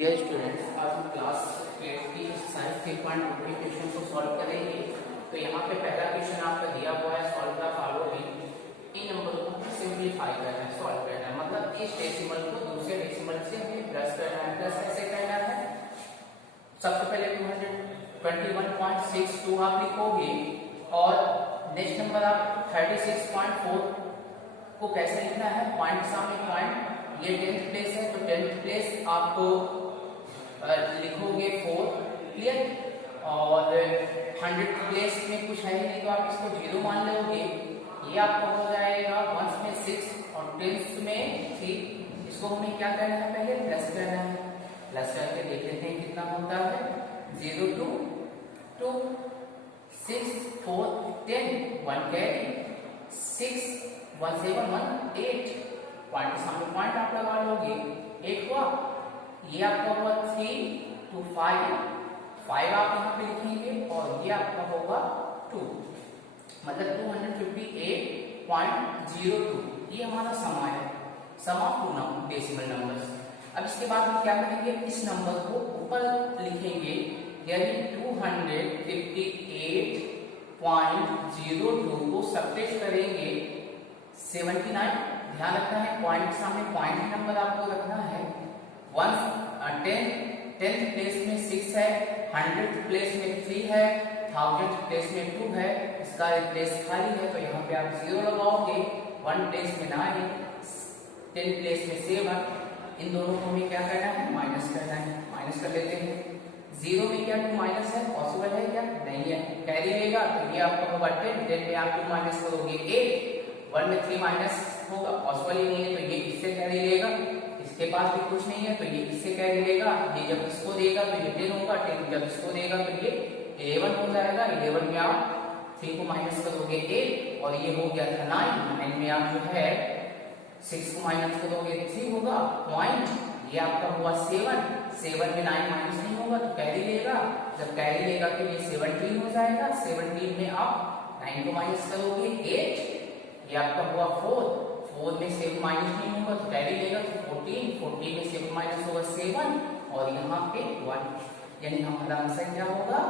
Dear students, आज हम class 8 की साइंस 3.2 के क्वेश्चन को सॉल्व करेंगे। तो यहाँ पे पहला क्वेश्चन आपका दिया हुआ है, सॉल्व द फॉलोइंग। इन नंबरों को सिंपलीफाई करना है, सॉल्व करना है, मतलब इस डेसिमल को दूसरे डेसिमल से हमें प्लस करना है। प्लस कैसे करना है? सबसे पहले 221.62 आप लिखोगे और नेक्स्ट नंबर आप 36.4 को कैसे लिखना है? पॉइंट सामने पॉइंट, ये 10th प्लेस है तो 10th प्लेस आपको लिखोगे 4, क्लियर। और 100 प्लेस में कुछ है नहीं तो आप इसको 0 मान लोगे। ये आपका हो जाएगा 1s में 6 और 10th में 3। इसको हमें क्या करना है? पहले प्लस करना है। प्लस करके देख लेते हैं कितना होता है। 0 2 2 6 4 10 1 कैरी 6 1 7 1 8। पॉइंट सामने पॉइंट आप लगा लोगे, 8 हुआ। ये आपका हुआ 3 to 5 5 आप यहाँ पे लिखेंगे और ये आपका होगा 2, मतलब 258.02। ये हमारा समा है, सम ऑफ टू डेसिमल नंबर्स। अब इसके बाद हम क्या करेंगे? इस नंबर को ऊपर लिखेंगे, यानी 258.02 को सब्ट्रैक्ट करेंगे 79। ध्यान रखना है पॉइंट के सामने पॉइंट नंबर आपको रखना है। 10th प्लेस में 6 है, 100th प्लेस में 3 है, 1000th प्लेस में 2 है। इसका प्लेस खाली है तो यहाँ पे आप 0 लगाओगे। 1 प्लेस में 9, 10 प्लेस में 7। इन दोनों को हमें क्या करना है? माइनस करना है। माइनस कर लेते हैं। 0 में क्या 2 माइनस है? पॉसिबल है क्या? नहीं है। कैरी रहेगा तो ये आपका होगा 10 में आप 2 माइनस करोगे 8। 1 में 3 माइनस होगा, पॉसिबल ही नहीं है तो ये इससे कैरी लेगा। इसके पास भी कुछ नहीं है तो ये इससे कैरी लेगा। ये जब इसको देगा तो ये 10 होगा, 10 जब इसको देगा तो ये 11 हो जाएगा। 11 में आप 3 को माइनस करोगे 8 और ये हो गया था 9। 9 में आप जो है 6 को माइनस करोगे 3 होगा पॉइंट। ये आपका हुआ 7 में 9 माइनस नहीं होगा तो कैरी लेगा। जब कैरी लेगा तो ये 17 हो जाएगा। 17 में आप 9 को माइनस करोगे 8। ये आपका हुआ 4 में 7 माइनस नहीं होगा तो कैरी लेगा तो 14 में 7 माइनस होगा 7 और यहाँ पे 1, यानी हमारा आंसर क्या होगा?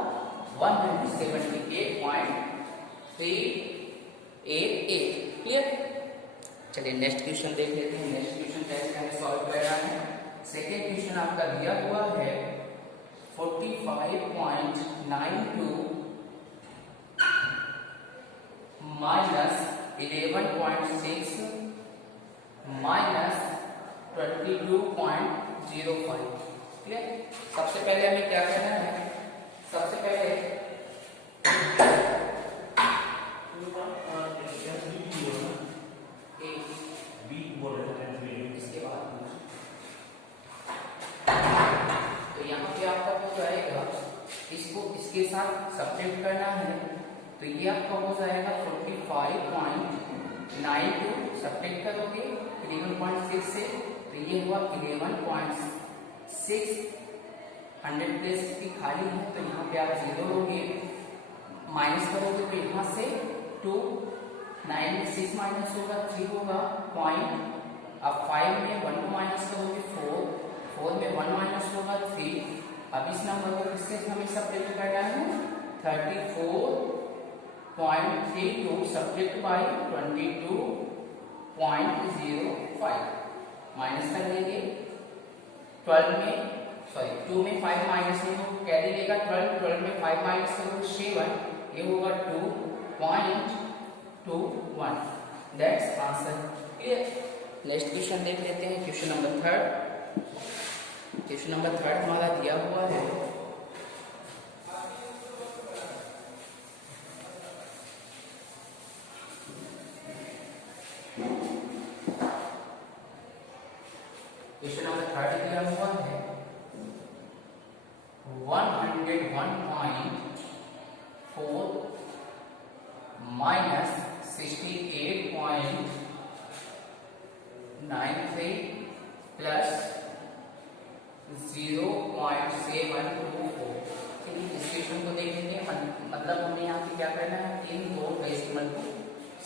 178.388। क्लियर। चलिए नेक्स्ट क्वेश्चन देख लेते हैं। नेक्स्ट क्वेश्चन कैसे हमें सॉल्व करना है। सेकेंड क्वेश्चन आपका दिया हुआ है 45.92 माइनस 11.6 माइनस 22.05। क्लियर। सबसे पहले हमें क्या करना है? सबसे पहले इसके बाद तो यहाँ पे आपका हो जाएगा, इसको इसके साथ सब्ट्रैक्ट करना है तो ये आपका हो जाएगा 45.92 सब्ट्रैक्ट करोगे 11.6 से तो ये हुआ 11.6। 100 प्लेस की खाली है तो यहाँ पे आप 0 लोगे, माइनस करोगे तो यहाँ से 2। 9 में 6 माइनस होगा 3 होगा पॉइंट। अब 5 में 1 को माइनस करोगे 4 में 1 माइनस होगा 3। अब इस नंबर को किससे हमें सब्ट्रैक्ट करना है? 34.32 सब्ट्रैक्ट बाय 22.05 माइनस कर लेंगे। 2 में 5 माइनस में हो कैरी लेगा 12 में 5 माइनस करोगे 7। ये होगा 2.21। That's answer. Clear. Next question देख लेते हैं। Question number 3। क्वेश्चन नंबर 3 हमारा दिया हुआ है क्वेश्चन नंबर 3 दिया हुआ है 101.4 माइनस 68.93 प्लस 0.724। इस क्वेश्चन को देख लेंगे। मतलब हमें यहाँ पे क्या करना है? इन दो डेसिमल को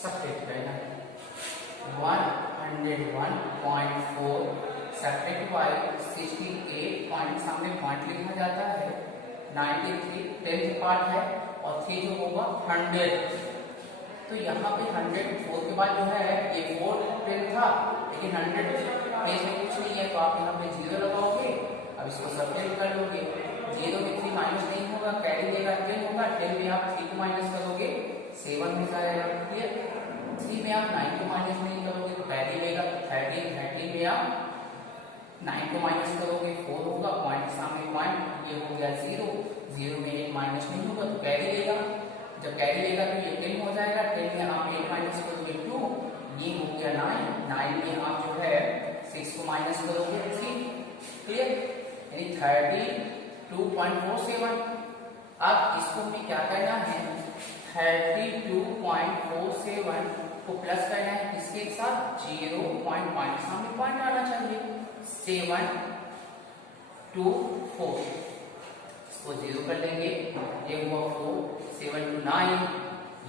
सब्ट्रैक्ट करना है। 101.4 सब्ट्रैक्ट बाय 68 पॉइंट, सामने पॉइंट लिखा जाता है, 93 10th पार्ट है और 3 जो होगा 100। तो यहाँ पे 104 के बाद जो है ये 4 10 था, लेकिन 100 पेज में कुछ नहीं है तो आप यहाँ पे 0 लगाओगे। अब इसको सब्ट्रैक्ट कर लोगे, 0 में 3 माइनस नहीं होगा, कैरी देगा 10 होगा, 10 में आप 3 को माइनस करोगे 7 हो जाएगा, क्लियर। 3 में आप 9 को माइनस नहीं करोगे तो कैरी देगा 13, 13 में आप 9 को माइनस करोगे 4 होगा, पॉइंट सामने पॉइंट, ये हो गया 0, 0 में 1 माइनस नहीं होगा तो कैरी देगा, जब कैरी लेगा तो ये 10 हो जाएगा, 10 में आप 8 माइनस करोगे 2, ये हो गया 9, 9 में आप जो है 6 को माइनस करोगे 3, क्लियर, यानी 32.47। अब इसको हमें क्या करना है, 32.47 को प्लस करना है, किसके साथ, 0 पॉइंट सामने पॉइंट आना चाहिए, 7 2 4, इसको 0 कर लेंगे, ये हुआ 4, 7 2 9,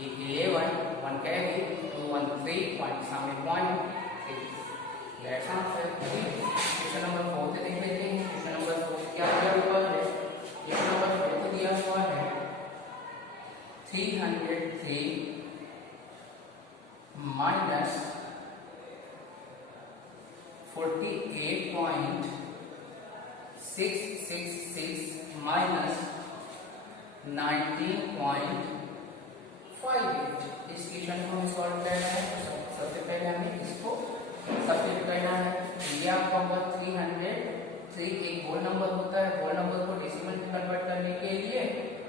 ये 11, 1 कैरी, 2 1 3, पॉइंट सामने point, that's answer. Question number 4 से देख लेते हैं। क्वेश्चन नंबर 4 क्या दिया हुआ है, क्वेश्चन नंबर 4 को दिया हुआ है 303 माइनस 48.666 माइनस 19.58। इस क्वेश्चन को हमें सॉल्व करना है, तो सबसे पहले हमें इसको सब्ट्रैक्ट करना है। ये आपका होगा 303, एक होल नंबर होता है, होल नंबर को डेसिमल में कन्वर्ट करने के लिए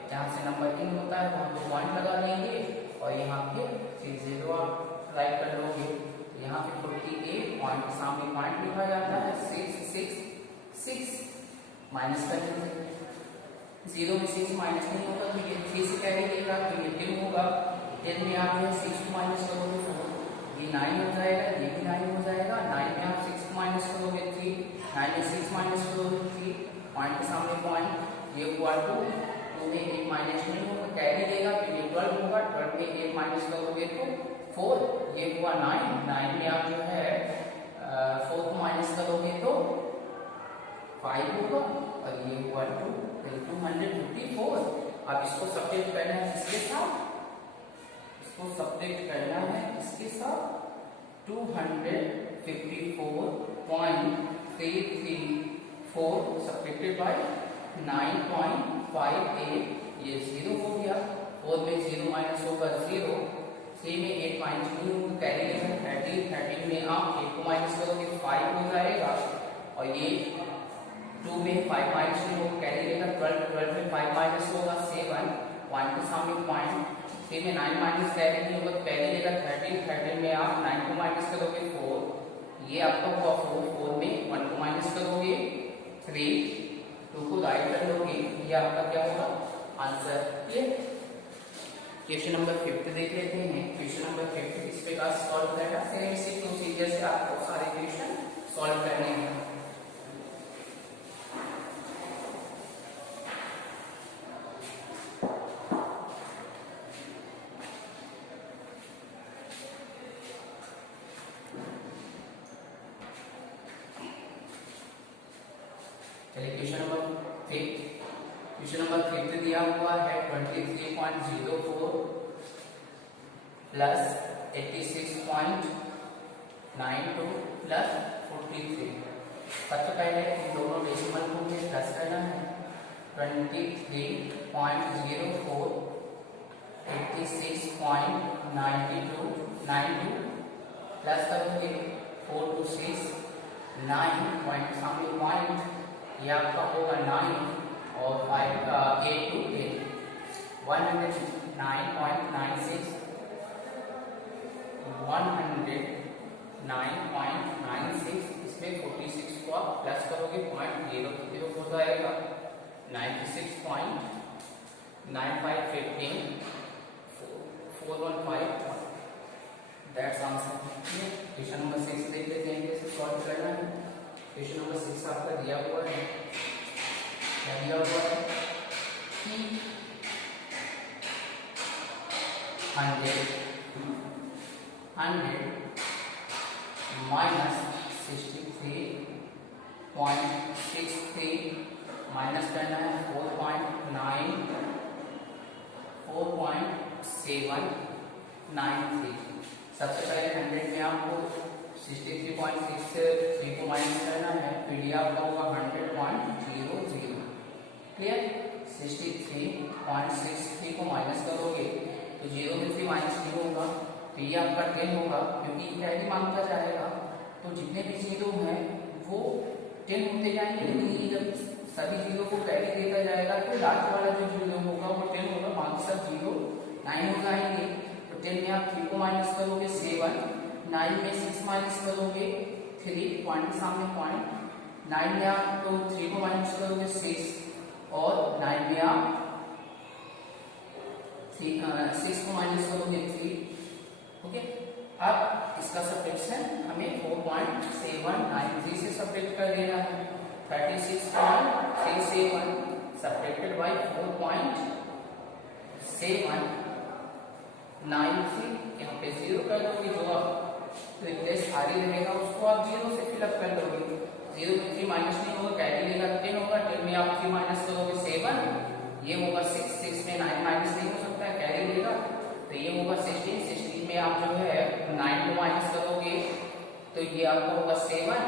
जहाँ से नंबर इन होता है वहाँ पे पॉइंट लगा देंगे और यहाँ पे 0 आप राइट कर लोगे। यहाँ पे 48 पॉइंट सामने पॉइंट लिखा जाता है, 666 माइनस करने से 0 में 6 माइनस नहीं होगा तो ये 3 से कैरी देगा तो ये 10 होगा, 10 में आप 6 को माइनस करोगे 4, ये 9 हो जाएगा, ये भी 9 हो जाएगा, 9 में आप 6 को माइनस करोगे 3, 9 में 6 माइनस करोगे 3, पॉइंट के सामने पॉइंट, ये हुआ 2, 2 में 1 माइनस नहीं होगा, कैरी देगा तो ये 12 होगा, 12 में 1 माइनस करोगे तो 4, ये हुआ 9, 9 में आप जो है 4 को माइनस करोगे तो 5 होगा और ये हुआ 2, 254। अब इसको सब्ट्रैक्ट करना है इसके साथ, इसको सब्ट्रैक्ट करना है इसके साथ, 254.334 सब्ट्रैक्टेड बाय 9.58, ये 0 हो गया, 4 में 0 माइनस होगा 0, 3 में 8 माइनस नहीं होगा, कैरी लेगा 13, 13 में आप 8 को माइनस करोगे 5 हो जाएगा और ये 2 में 5 माइनस नहीं होगा, कैरी लेगा 12, 12 में 5 माइनस होगा 7, 1 के सामने पॉइंट, 3 में 9 माइनस कैरी नहीं होगा, कैरी लेगा 13, 13 में आप 9 को माइनस करोगे 4, ये आपका हुआ 4, 4 में 1 को माइनस करोगे 3, 2 को राइट कर लोगे, ये आपका क्या होगा आंसर। ये क्वेश्चन नंबर 5 देख लेते हैं। क्वेश्चन नंबर 5 इस प्रकार सॉल्व करेगा, सेम इसी प्रोसीजर से आपको सारे क्वेश्चन सॉल्व करने हैं। क्वेश्चन नंबर 5 दिया हुआ है 23.04 प्लस 86.92 प्लस 43। सबसे पहले इन दोनों डेसिमल को हमें प्लस करना है, 23.04 86.92 प्लस करोगे 4 to 6 9 पॉइंट सामने पॉइंट, ये आपका होगा 9 और 5 8 to 10 109.96 109.96, इसमें 46 को आप प्लस करोगे पॉइंट 0 हो जाएगा, 96.9515 415, दैट्स आंसर। क्वेश्चन नंबर 6 देख लेते हैं कैसे सॉल्व करना है। क्वेश्चन नंबर 6 आपका दिया हुआ है, क्या दिया हुआ है कि 100 माइनस 63 4.63 माइनस करना है 4.793। सबसे पहले 100 में आपको 63.63 को माइनस करना है, फिर ये आपका होगा 100.00। क्लियर? 63.63 को माइनस करोगे तो 0 में से माइनस 0 होगा, तो ये आपका 10 होगा, क्योंकि कैरी मांगता जाएगा तो जितने भी जीरो हैं वो 10 होते जाएंगे। लेकिन जब सभी जीरो को कैरी देता जाएगा तो लास्ट वाला जो जीरो होगा वो 10 होगा, बाकी सब जीरो 9 हो जाएंगे। तो 10 में आप 3 को माइनस करोगे 7, 9 में 6 माइनस करोगे 3, पॉइंट के सामने पॉइंट, 9 में आप तो 3 को माइनस करोगे 6 और 9 में आप 6 को माइनस करोगे 3। ओके, अब इसका सब्ट्रैक्शन हमें 4.793 से सब्ट्रैक्ट कर देना है। 36.37 सब्ट्रैक्टेड बाय 4.793, यहाँ पे 0 कर दोगे, जो आप रिप्लेस खाली रहेगा उसको आप 0 से फिलअप कर दोगे। 0 में 3 माइनस नहीं होगा, कैरी लेगा 10 होगा, 10 में आप 3 माइनस करोगे 7, ये होगा 6, 6 में 9 माइनस नहीं हो सकता है, कैरी लेगा तो ये होगा 16, 16 में आप जो है 9 को माइनस करोगे तो ये आपका होगा 7,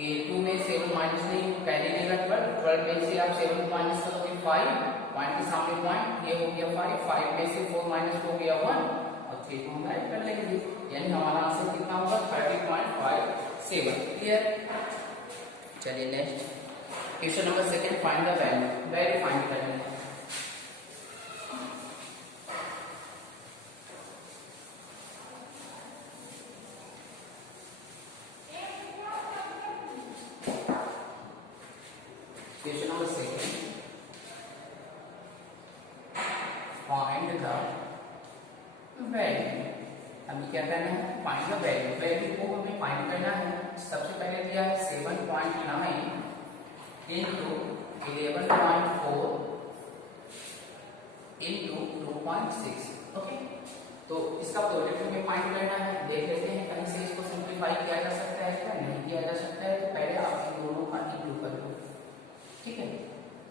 ये 2 में 7 माइनस नहीं, कैरी लेगा 12, 12 में से आप 7 को माइनस करोगे 5, पॉइंट के सामने पॉइंट, ये हो गया 5, 5 में से 4 माइनस हो गया 1 और 3 को हम ऐड कर लेंगे, यानी हमारा आंसर कितना होगा 30.57। क्लियर? चलिए next question number 2, find the value find करेंगे। Question number 2, find the value. हमें क्या करना है? Find the value. वैल्यू को हमें फाइंड करना है। सबसे पहले दिया है 7.9 इंटू 11.4 इंटू 2.6। ओके, तो इसका प्रोडक्ट हमें फाइंड करना है। देख लेते हैं कहीं से इसको सिंप्लीफाई किया जा सकता है क्या नहीं किया जा सकता है, तो पहले आप इन दोनों का इंटू कर लो। ठीक है,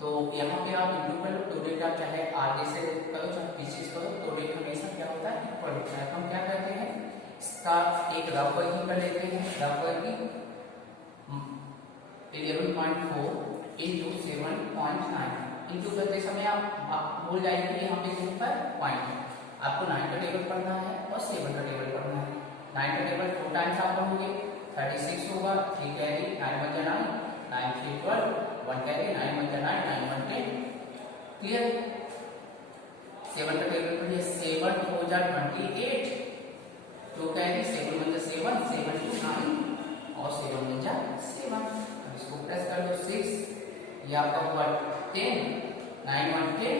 तो यहाँ पे आप इंटू कर लो, प्रोडक्ट आप चाहे आगे से करो चाहे पीछे से करो, प्रोडक्ट हमेशा क्या होता है इक्वल होता है। हम क्या करते हैं, इसका एक रफ वर्किंग कर लेते हैं। रफ वर्किंग 11.4 इंटू 7.9 इंटू करते समय आप भूल जाएंगे यहाँ पे क्यों पर पॉइंट, आपको 9 का टेबल पढ़ना है और 7 का टेबल पढ़ना है। 9 का टेबल 4 टाइम्स आप पढ़ोगे 36 होगा, 3 कैरी 9 1 जा 9, 9 3 12, 1 कैरी 9 1 जा 9, 9 1 10। क्लियर? 7 का टेबल पढ़िए, 7 4 जा 28, 2 कैरी 7 1 जा 7, 7 2 9 और 7 1 जा 7। अब इसको प्लस कर दो 6, ये आपका हुआ 10, 9 1 10,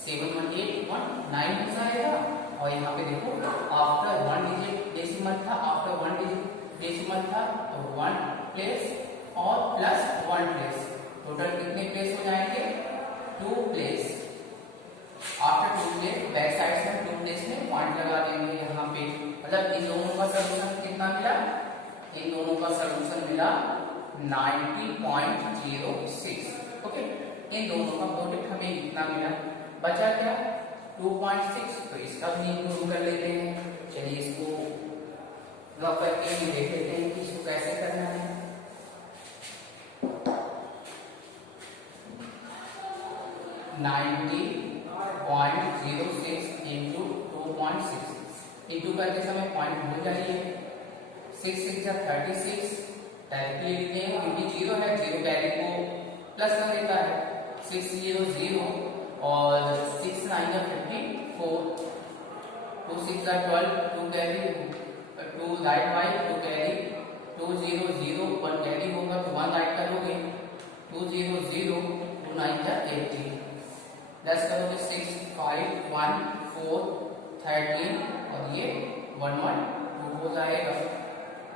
7 1 8 1 9 हो जाएगा। और यहाँ पे देखो आफ्टर 1 डिजिट डेसिमल था, आफ्टर 1 डिजिट डेसिमल था तो 1 प्लेस और प्लस 1 प्लेस, टोटल कितने प्लेस हो जाएंगे 2 place. After 2 place back side से 2 प्लेस में पॉइंट लगा देंगे यहाँ पे, मतलब इन दोनों का सॉल्यूशन कितना मिला, इन दोनों का सॉल्यूशन मिला 90.06। ओके, इन दोनों का प्रोडक्ट हमें इतना मिला, बचा क्या 2.6, तो इसका भी इंक्लूड कर लेते हैं। चलिए इसको रफ करके हम देख लेते हैं कि इसको कैसे करना है। इंटू 2.6 इंटू करते समय पॉइंट भूल जाइए, 6 6 जा 36 डायरेक्टली लिखते हैं, क्योंकि 0 है, 0 कैरी को प्लस कर देता है, 6 0 0 और 6 9 जा 54, 2 6 जा 12, 2 carry 2 right by 2 carry 2 0 0 1 carry होगा तो 1 राइट करोगे, 2 0 0 2 9 जा 18, प्लस करोगे 6 5 1 4 13 और ये 1 1 2 हो जाएगा।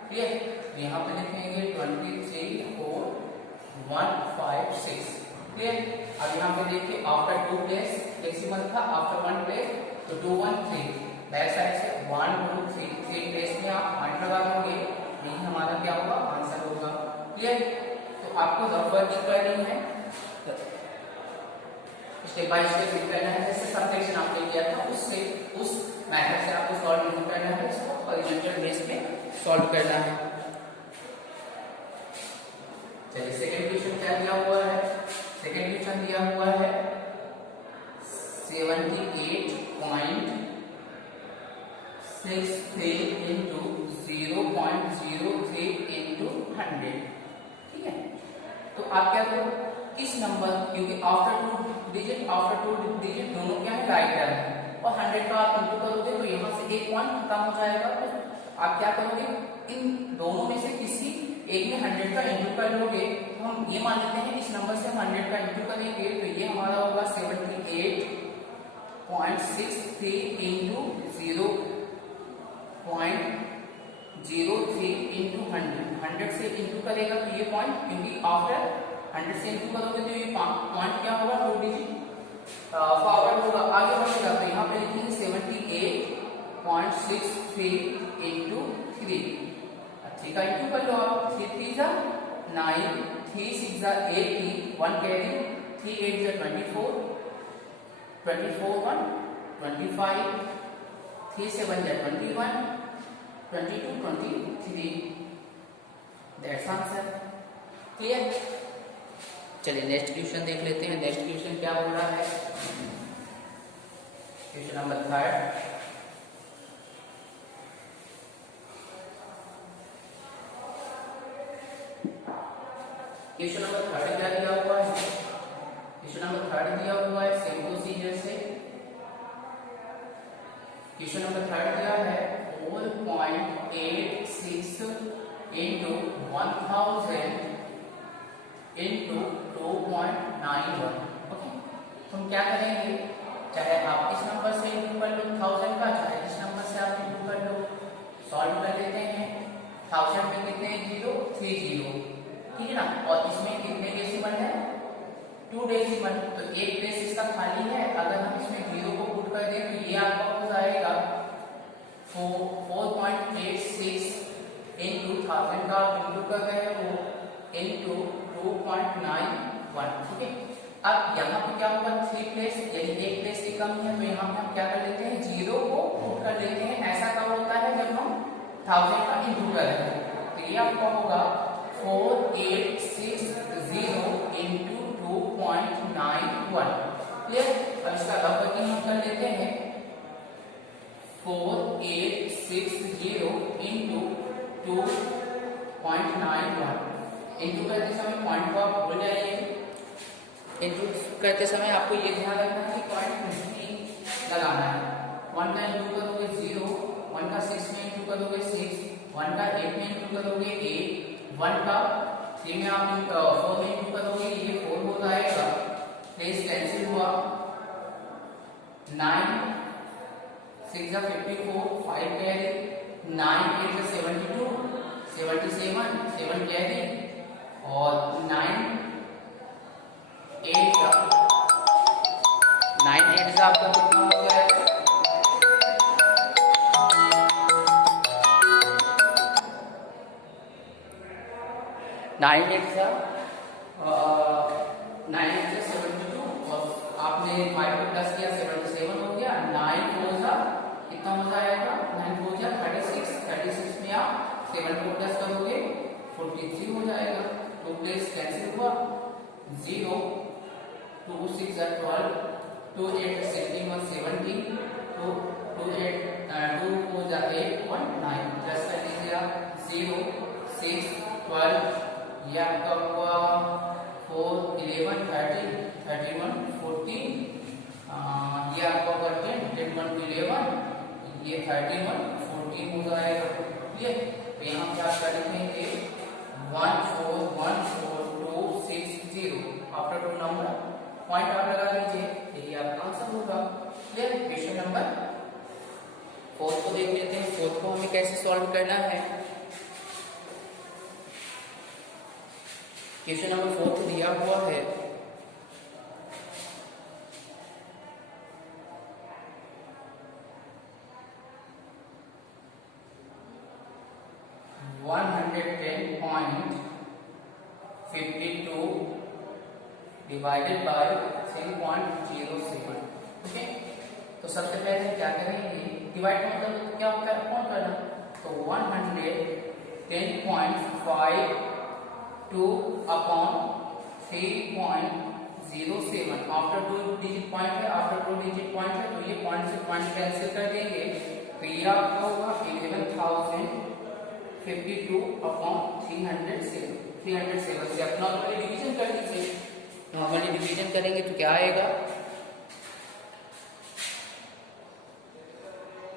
क्लियर? यहाँ पे लिखेंगे 23 4 1 5 6। क्लियर? अब यहाँ पे देखिए आफ्टर 2 प्लेस डेसिमल था, आफ्टर 1 प्लेस तो 2 1 3, बैक साइड से 1 2 3 प्लेस में आप पॉइंट लगा दोगे, यही हमारा क्या होगा आंसर होगा। क्लियर? तो आपको रफ वर्किंग करनी है, स्टेप बाय स्टेप करना है, जैसे सब्ट्रैक्शन आपने किया था उससे, उस मेथड से आपको सॉल्व नहीं करना है, इसको हॉरिजॉन्टल बेस पे सॉल्व करना है। चलिए सेकंड क्वेश्चन क्या दिया हुआ है? सेकंड क्वेश्चन दिया हुआ है 78.63 into 0.03 into 100। ठीक है, तो आप क्या करो, किस नंबर, क्योंकि आफ्टर टू डिजिट दोनों क्या है, राइट है, और 100 का आप इंटू करोगे तो यहाँ से एक पॉइंट खत्म हो जाएगा। तो आप क्या करोगे, इन दोनों में से किसी एक में 100 का इंटू कर लोगे, तो हम ये मान लेते हैं इस नंबर से हम 100 का इंटू करेंगे, तो ये हमारा होगा 78.63 इंटू 0.03 इंटू 100 से इंटू करेगा तो ये पॉइंट, क्योंकि आफ्टर 100 से इंटू करोगे तो ये पॉइंट क्या होगा, 2 डिजिट फॉरवर्ड होगा, आगे बढ़ेगा। तो यहाँ पे लिखेंगे 78.63 इंटू 3, 3 का इंटू कर लो आप, 3 3 जा 9, 3 6 जा 80, 1 कैरी, 3 8 जा 24, 24 1 25, 3 7 जा 21, 22 23, दैट्स आंसर। क्लियर? चलिए नेक्स्ट क्वेश्चन देख लेते हैं। नेक्स्ट क्वेश्चन क्या हो रहा है? Question number 3। क्वेश्चन नंबर 3 क्या दिया हुआ है? क्वेश्चन नंबर 3 दिया हुआ है सेम प्रोसीजर से। क्वेश्चन नंबर 3 दिया है 4.86 into 1000 into 2.91। ओके, हम क्या करेंगे, चाहे आप इस नंबर से इंटू कर लो 1000 का, चाहे इस नंबर से आप इंटू कर लो, सॉल्व कर लेते हैं। 1000 में कितने 0 3 0, ठीक है ना, और इसमें कितने डेसिमल है, 2 डेसिमल, तो एक प्लेस इसका खाली है, अगर हम इसमें 0 को पुट कर दें तो ये आपका हो जाएगा 4.86 into 1000 का आप इंटू कर रहे हो into 2.91। ठीक है, अब यहाँ पे क्या होगा, 3 प्लेस यानी एक प्लेस की कमी है, तो यहाँ पे हम क्या कर लेते हैं, 0 को पुट कर लेते हैं। ऐसा कब होता है, जब हम 1000 का इंटू कर रहे हैं, तो ये आपका होगा 4860 into 2.91। क्लियर? अब इसका रफ वर्किंग हम कर लेते हैं, 4860 into 2.91। इंटू करते समय पॉइंट को आप भूल जाइए, इंटू करते समय आपको ये ध्यान रखना है कि पॉइंट नहीं लगाना है। 1 का इंटू करोगे 0, 1 का 6 में इंटू करोगे 6, 1 का 8 में इंटू करोगे 8, 1 का 3 में आप 4 में इंटू करोगे, ये 4 हो जाएगा, प्लेस कैंसिल हुआ, 9 6 जा 54, 5 कैरी, 9 8 जा 72, 77 7 कैरी, और 9 8 जा आपका कितना हो गया, 9 8 जा 72, और आपने 5 को प्लस किया 77 हो गया, 9 4 जा कितना हो जाएगा, 9 4 जा 36 में आप 7 को प्लस करोगे 43 हो जाएगा, तो प्लेस कैंसिल हुआ, 0 2 6 जा 12, 2 8 16 1 17, 2 8 2 4 जा 8 1 9, प्लस कर लीजिए आप, 0 6 12, ये आपका हुआ 4 11 13 31 14, ये आपका हुआ 10 10 1 11, ये 31 14 हो जाएगा। क्लियर? तो यहाँ पे आप क्या लिखेंगे, 1 4 1 4 2 6 0, आफ्टर 2 नंबर पॉइंट आप लगा लीजिए, यही आपका आंसर होगा। क्लियर? क्वेश्चन नंबर 4 को देख लेते हैं, 4 को हमें कैसे सॉल्व करना है। क्वेश्चन नंबर 4 दिया हुआ है 110.86 52 डिवाइडेड बाय 3.07। ओके, तो सबसे पहले क्या करेंगे, डिवाइड का मतलब क्या होता है, कौन करना, तो 110.52 अपॉन 3.07। आफ्टर 2 डिजिट पॉइंट है, आफ्टर 2 डिजिट पॉइंट है, तो ये पॉइंट से पॉइंट कैंसिल कर देंगे, तो ये आपका होगा 11,052 अपॉन 307 से अपना नॉर्मली डिवीजन कर दीजिए। नॉर्मली डिवीजन करेंगे तो क्या आएगा,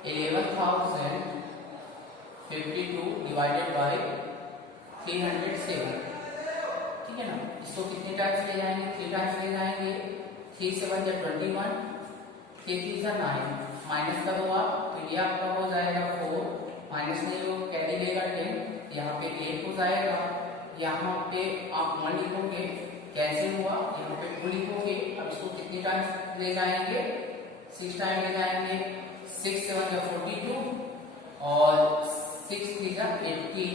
11,052 डिवाइडेड बाय 307। ठीक है ना, इसको कितने टाइम्स ले जाएंगे, 3 टाइम्स ले जाएंगे, 3 से 1 जा 21, 3 जा 9, माइनस कर दो आप, तो ये आपका हो जाएगा 4, माइनस नहीं हो कैरी लेगा 10, यहाँ पे 8 हो जाएगा, यहाँ पे आप 1 लिखोगे, कैंसिल हुआ, यहाँ पे 2 लिखोगे। अब इसको कितने टाइम्स ले जाएंगे, 6 टाइम ले जाएंगे, 6 से 1 जा 42 और 6 3 जा 18,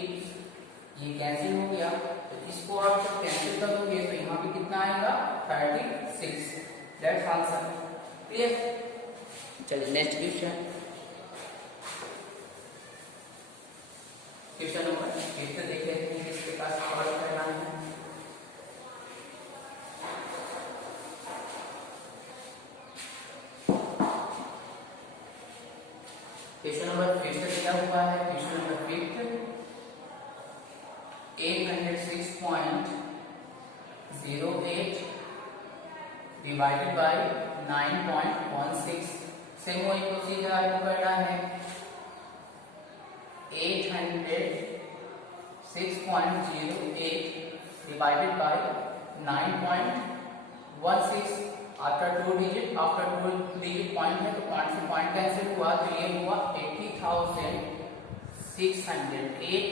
ये कैंसिल हो गया। तो इसको आप जब कैंसिल करोगे तो यहाँ पे कितना आएगा, 36। That's answer. क्लियर, चलिए नेक्स्ट क्वेश्चन, क्वेश्चन नंबर 8 देख लेते हैं किसके पास सवाल करना है। क्वेश्चन नंबर 8 दिया हुआ है, question number 8, 806.08 divided by 9.16। Same वही प्रोसीजर आपको करना है, 806.08 divided by 9.16 after 2 digit point है, तो पॉइंट से पॉइंट कैंसिल हुआ, तो ये हुआ 80,608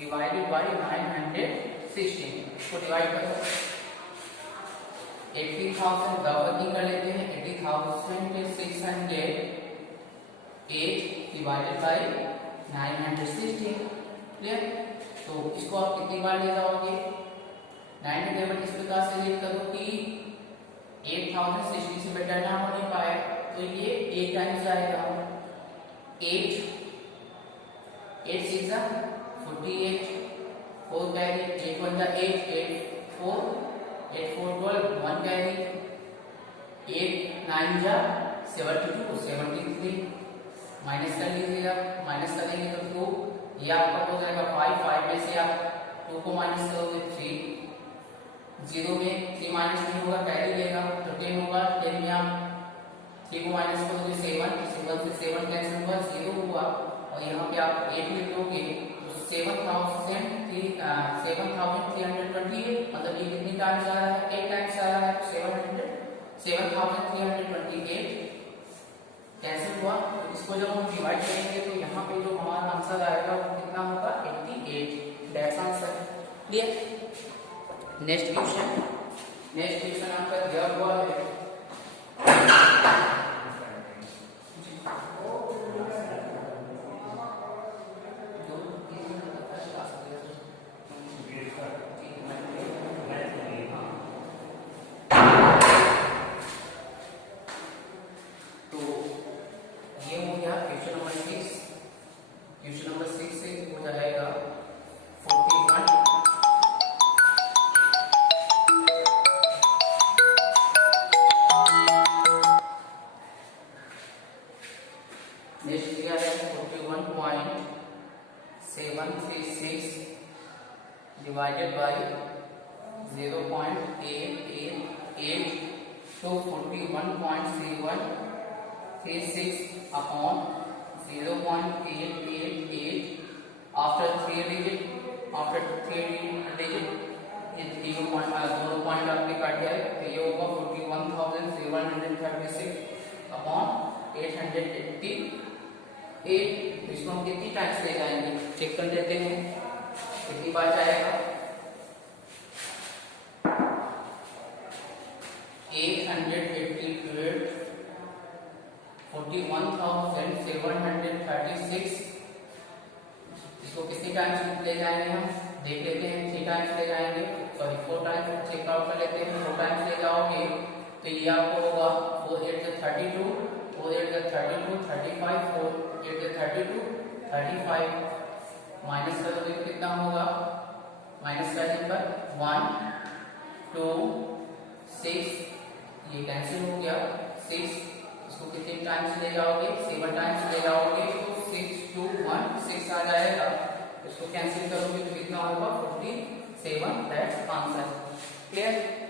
डिवाइडेड बाय 916। इसको डिवाइड करो, 80,000 वर्किंग कर लेते हैं, 80,608 डिवाइडेड बाय 916। क्लियर, तो इसको आप कितनी बार ले जाओगे, 9 टेबल इस प्रकार से लिख करो कि 8060 से बेटर ना होने पाए, तो ये 8 टाइम्स आएगा, 8 6 जा 48, 4 कैरी, 8 1 जा 8, 8 4 12, 1 कैरी, 8 9 जा 72, 73, माइनस कर लीजिएगा, माइनस करेंगे तो 2, ये आपका हो जाएगा 5 में से आप 2 को माइनस करोगे 3, 0 में 3 माइनस नहीं होगा, कैरी लेगा तो 10 होगा, 10 में आप 3 को माइनस करोगे 7 से 7 कैंसिल हुआ, 0 हुआ, और यहाँ पे आप 8 लिख दोगे तो 7,328, मतलब ये कितनी टाइम्स आ रहा है, 8 टाइम्स आ रहा है, 7,328 कैंसिल हुआ। तो इसको जब हम डिवाइड करेंगे तो यहाँ पे जो हमारा आंसर आएगा वो कितना होगा, 88। That's answer. Clear, next question आपका दिया हुआ है, क्वेश्चन नंबर 6 से हो जाएगा 41। नेक्स्ट दिया है 41.736 डिवाइडेड बाय 0.888, तो 41.7136 अपॉन 0.888 आफ्टर 3 डिजिट ये दोनों पॉइंट आपके काट गए, तो ये होगा 41,736 अपॉन 888। इसको हम कितनी टाइम्स ले जाएंगे, चेक कर लेते हैं कितनी बार जाएगा, 888 41,736, इसको कितनी टाइम्स ले जाएंगे हम देख लेते हैं, 3 टाइम्स ले जाएंगे, तो तो ये आपको होगा 4 8 जा 32, 4 8 जा 32, 35, 4 8 जा 32, 35 माइनस कर दो तो कितना होगा, माइनस करने पर 1 2 6, ये कैंसिल हो गया 6, इसको कितने टाइम्स ले जाओगे, 7 टाइम्स ले जाओगे तो 6 2 1 6 आ जाएगा, इसको कैंसिल करोगे तो कितना होगा 47, दैट्स आंसर। क्लियर।